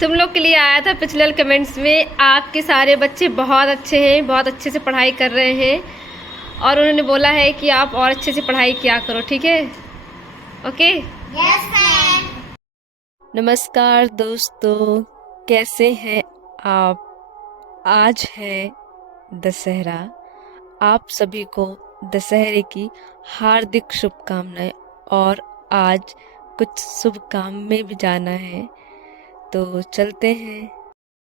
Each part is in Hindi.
तुम लोग के लिए आया था पिछले कमेंट्स में, आपके सारे बच्चे बहुत अच्छे हैं, बहुत अच्छे से पढ़ाई कर रहे हैं और उन्होंने बोला है कि आप और अच्छे से पढ़ाई किया करो, ठीक है? ओके? Yes ma'am. नमस्कार दोस्तों, कैसे हैं आप? आज है दशहरा। आप सभी को दशहरे की हार्दिक शुभकामनाएं और आज कुछ शुभ काम में भी जाना है, तो चलते हैं।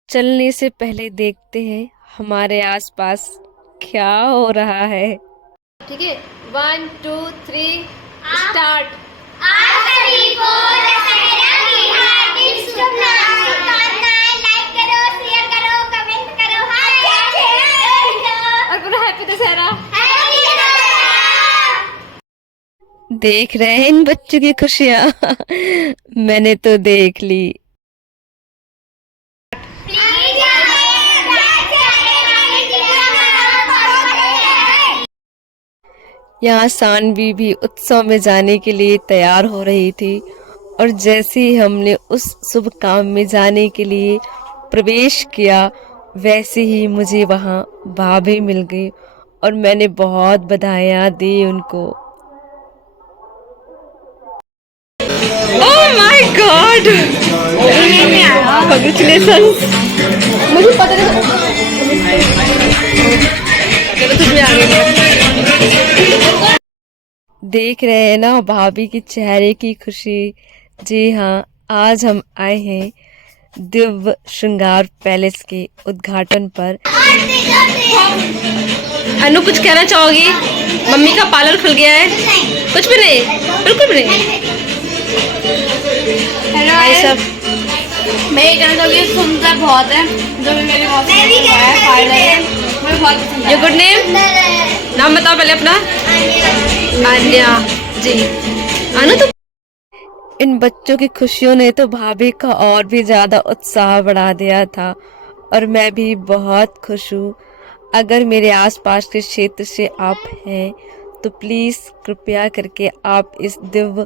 चलने से पहले देखते हैं हमारे आसपास क्या हो रहा है। ठीक है, 1 2 3 स्टार्ट। आप सभी को दशहरा की हार्दिक शुभकामनाएं। लाइक करो, शेयर करो, कमेंट करो। और पूरा हैप्पी दशहरा। हैप्पी दशहरा। देख रहे हैं इन बच्चों की खुशियाँ। मैंने तो देख ली। यहाँ सानवी भी उत्सव में जाने के लिए तैयार हो रही थी और जैसे ही हमने उस शुभ काम में जाने के लिए प्रवेश किया, वैसे ही मुझे वहाँ भाभी मिल गई और मैंने बहुत बधाइयाँ दी उनको। Oh my God, congratulations. मुझे पता नहीं, चलो तुझ में आ गई। देख रहे हैं ना भाभी की चेहरे की खुशी। जी हाँ, आज हम आए हैं दिव्य श्रृंगार पैलेस के उद्घाटन पर। अनु, कुछ कहना चाहोगी? मम्मी का पार्लर खुल गया है। कुछ भी नहीं, बिल्कुल भी नहीं। हेलो भाई सब, मैं ये कहना चाहूँगी, सुंदर बहुत है जो भी मेरी मौसी है, फाइनल है, मुझे बहुत पसंद योर गुड नेम? नाम बताओ पहले अपना। अन्या जी। अनु तो इन बच्चों की खुशियों ने तो भाभी का और भी ज्यादा उत्साह बढ़ा दिया था और मैं भी बहुत खुश हूँ। अगर मेरे आसपास के क्षेत्र से आप हैं तो प्लीज़ कृपया करके आप इस दिव्य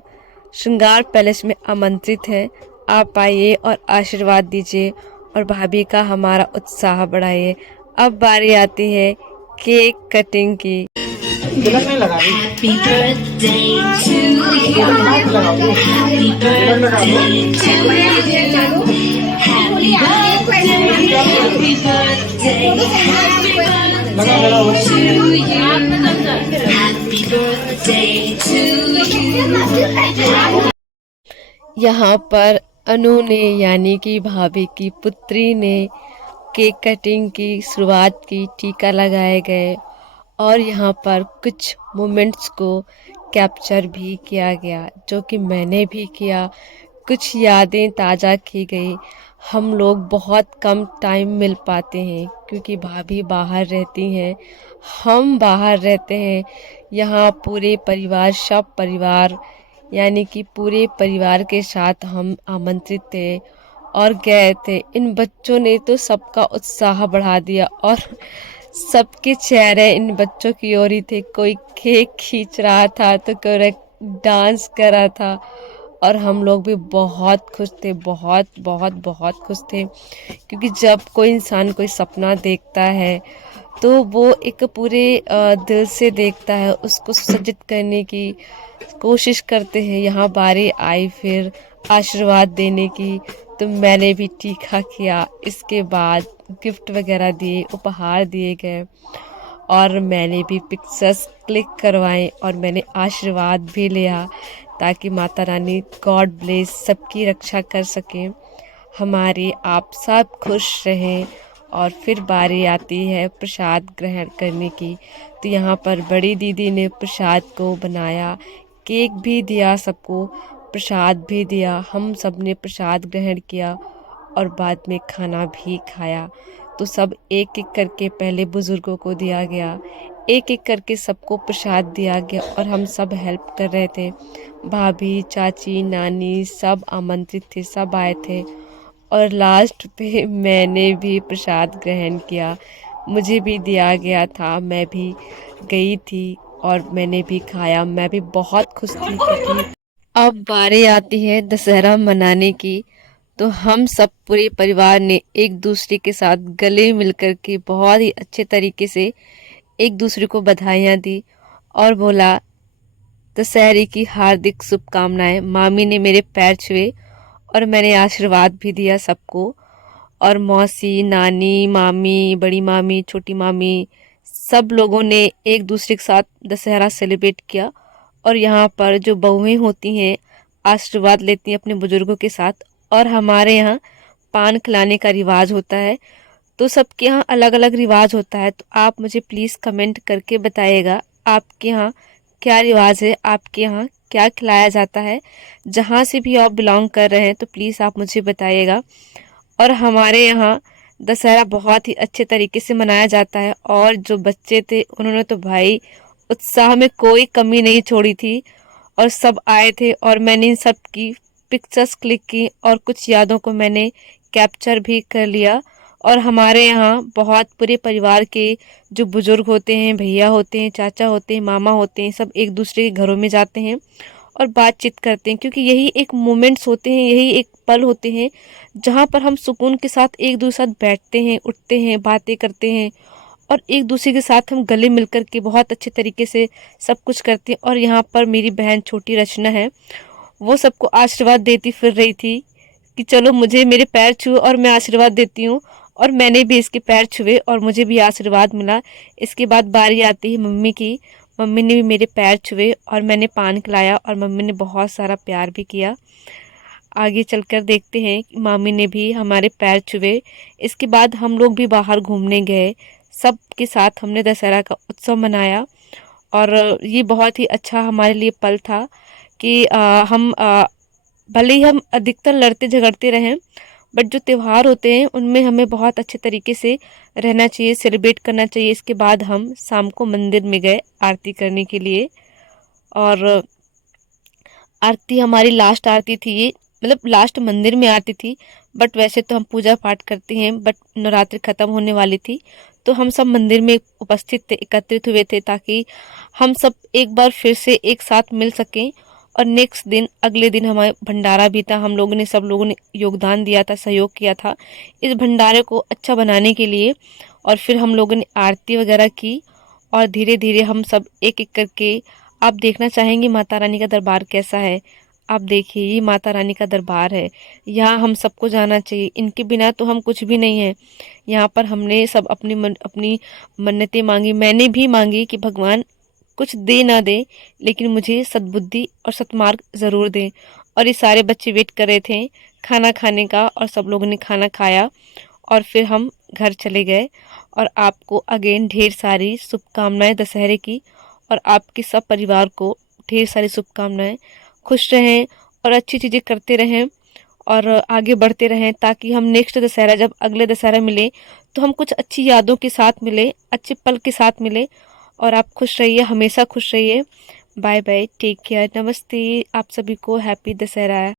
श्रृंगार पैलेस में आमंत्रित हैं। आप आइए और आशीर्वाद दीजिए और भाभी का हमारा उत्साह बढ़ाइए। अब बारी आती है केक कटिंग की। Happy birthday to you. Happy birthday to you. Happy birthday, happy birthday, happy birthday to you. Happy birthday to you. यहाँ पर अनु ने यानी कि भाभी की पुत्री ने केक कटिंग की शुरुआत की, टीका लगाए गए और यहाँ पर कुछ मोमेंट्स को कैप्चर भी किया गया, जो कि मैंने भी किया। कुछ यादें ताज़ा की गई। हम लोग बहुत कम टाइम मिल पाते हैं क्योंकि भाभी बाहर रहती हैं, हम बाहर रहते हैं। यहाँ पूरे परिवार, सब परिवार यानी कि पूरे परिवार के साथ हम आमंत्रित थे और गए थे। इन बच्चों ने तो सबका उत्साह बढ़ा दिया और सबके चेहरे इन बच्चों की ओर ही थे। कोई केक खींच रहा था तो कोई डांस कर रहा था और हम लोग भी बहुत खुश थे, बहुत बहुत बहुत खुश थे क्योंकि जब कोई इंसान कोई सपना देखता है तो वो एक पूरे दिल से देखता है, उसको सुसज्जित करने की कोशिश करते हैं। यहाँ बारी आई फिर आशीर्वाद देने की, तो मैंने भी टीका किया। इसके बाद गिफ्ट वगैरह दिए, उपहार दिए गए और मैंने भी पिक्चर्स क्लिक करवाए और मैंने आशीर्वाद भी लिया ताकि माता रानी गॉड ब्लेस सबकी रक्षा कर सकें, हमारे आप सब खुश रहें। और फिर बारी आती है प्रसाद ग्रहण करने की, तो यहाँ पर बड़ी दीदी ने प्रसाद को बनाया, केक भी दिया, सबको प्रसाद भी दिया। हम सब ने प्रसाद ग्रहण किया और बाद में खाना भी खाया। तो सब एक एक करके पहले बुज़ुर्गों को दिया गया, एक एक करके सबको प्रसाद दिया गया और हम सब हेल्प कर रहे थे। भाभी, चाची, नानी सब आमंत्रित थे, सब आए थे और लास्ट पे मैंने भी प्रसाद ग्रहण किया, मुझे भी दिया गया था, मैं भी गई थी और मैंने भी खाया। मैं भी बहुत खुश थी क्योंकि अब बारी आती है दशहरा मनाने की। तो हम सब पूरे परिवार ने एक दूसरे के साथ गले मिलकर के बहुत ही अच्छे तरीके से एक दूसरे को बधाइयाँ दी और बोला दशहरे की हार्दिक शुभकामनाएं। मामी ने मेरे पैर छुए और मैंने आशीर्वाद भी दिया सबको। और मौसी, नानी, मामी, बड़ी मामी, छोटी मामी, सब लोगों ने एक दूसरे के साथ दशहरा सेलिब्रेट किया। और यहाँ पर जो बहुएं होती हैं आशीर्वाद लेती हैं अपने बुजुर्गों के साथ। और हमारे यहाँ पान खिलाने का रिवाज होता है। तो सबके यहाँ अलग अलग रिवाज होता है, तो आप मुझे प्लीज़ कमेंट करके बताइएगा आपके यहाँ क्या रिवाज है, आपके यहाँ क्या खिलाया जाता है। जहाँ से भी आप बिलोंग कर रहे हैं तो प्लीज़ आप मुझे बताइएगा। और हमारे यहाँ दशहरा बहुत ही अच्छे तरीके से मनाया जाता है। और जो बच्चे थे उन्होंने तो भाई उत्साह में कोई कमी नहीं छोड़ी थी और सब आए थे। और मैंने इन सब की पिक्चर्स क्लिक की और कुछ यादों को मैंने कैप्चर भी कर लिया। और हमारे यहाँ बहुत पूरे परिवार के जो बुजुर्ग होते हैं, भैया होते हैं, चाचा होते हैं, मामा होते हैं, सब एक दूसरे के घरों में जाते हैं और बातचीत करते हैं, क्योंकि यही एक मोमेंट्स होते हैं, यही एक पल होते हैं जहाँ पर हम सुकून के साथ एक दूसरे साथ बैठते हैं, उठते हैं, बातें करते हैं और एक दूसरे के साथ हम गले मिलकर के बहुत अच्छे तरीके से सब कुछ करते हैं। और यहाँ पर मेरी बहन छोटी रचना है, वो सबको आशीर्वाद देती फिर रही थी कि चलो मुझे मेरे पैर छुओ और मैं आशीर्वाद देती हूँ। और मैंने भी इसके पैर छुए और मुझे भी आशीर्वाद मिला। इसके बाद बारी आती है मम्मी की। मम्मी ने भी मेरे पैर छुए और मैंने पान खिलाया और मम्मी ने बहुत सारा प्यार भी किया। आगे चलकर देखते हैं कि मामी ने भी हमारे पैर छुए। इसके बाद हम लोग भी बाहर घूमने गए, सब के साथ हमने दशहरा का उत्सव मनाया। और ये बहुत ही अच्छा हमारे लिए पल था कि भले ही हम अधिकतर लड़ते झगड़ते रहें, बट जो त्यौहार होते हैं उनमें हमें बहुत अच्छे तरीके से रहना चाहिए, सेलिब्रेट करना चाहिए। इसके बाद हम शाम को मंदिर में गए आरती करने के लिए। और आरती हमारी लास्ट आरती थी ये, मतलब लास्ट मंदिर में आरती थी। बट वैसे तो हम पूजा पाठ करते हैं, बट नवरात्रि ख़त्म होने वाली थी तो हम सब मंदिर में उपस्थित थे, एकत्रित हुए थे ताकि हम सब एक बार फिर से एक साथ मिल सकें। और नेक्स्ट दिन, अगले दिन हमारे भंडारा भी था। हम लोगों ने, सब लोगों ने योगदान दिया था, सहयोग किया था इस भंडारे को अच्छा बनाने के लिए। और फिर हम लोगों ने आरती वगैरह की और धीरे धीरे हम सब एक एक करके, आप देखना चाहेंगे माता रानी का दरबार कैसा है। आप देखिए, ये माता रानी का दरबार है, यहाँ हम सबको जाना चाहिए, इनके बिना तो हम कुछ भी नहीं है। यहाँ पर हमने सब अपनी मन्नतें मांगी, मैंने भी मांगी कि भगवान कुछ दे ना दे लेकिन मुझे सद्बुद्धि और सत्मार्ग ज़रूर दें। और ये सारे बच्चे वेट कर रहे थे खाना खाने का और सब लोगों ने खाना खाया और फिर हम घर चले गए। और आपको अगेन ढेर सारी शुभकामनाएं दशहरे की, और आपके सब परिवार को ढेर सारी शुभकामनाएं। खुश रहें और अच्छी चीज़ें करते रहें और आगे बढ़ते रहें, ताकि हम नेक्स्ट दशहरा, जब अगले दशहरा मिले तो हम कुछ अच्छी यादों के साथ मिले, अच्छे पल के साथ मिले। और आप खुश रहिए, हमेशा खुश रहिए। बाय बाय, टेक केयर, नमस्ते। आप सभी को हैप्पी दशहरा।